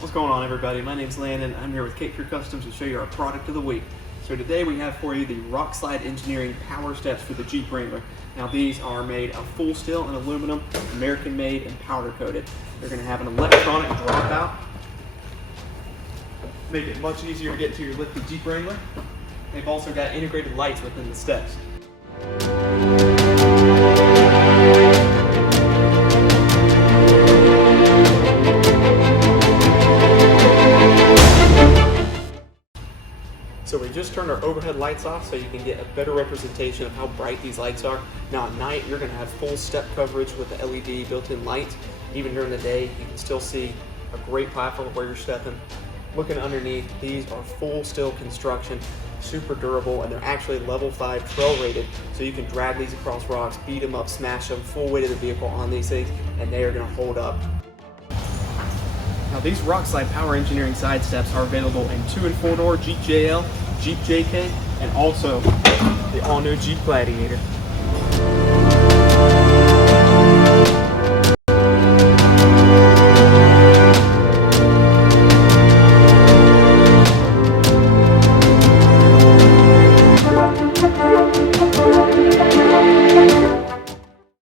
What's going on, everybody? My name's Landon. I'm here with Cape Fear Customs to show you our product of the week. So today we have for you the Rockslide Engineering Power Steps for the Jeep Wrangler. Now these are made of full steel and aluminum, American made and powder coated. They're going to have an electronic dropout, make it much easier to get to your lifted Jeep Wrangler. They've also got integrated lights within the steps. So we just turned our overhead lights off so you can get a better representation of how bright these lights are. Now at night, you're going to have full step coverage with the LED built-in lights. Even during the day, you can still see a great platform of where you're stepping. Looking underneath, these are full steel construction, super durable, and they're actually level 5 trail rated, so you can drag these across rocks, beat them up, smash them, full weight of the vehicle on these things, and they are going to hold up. Now these Rockslide Power Engineering side steps are available in 2 and 4 door Jeep JL, Jeep JK, and also the all-new Jeep Gladiator.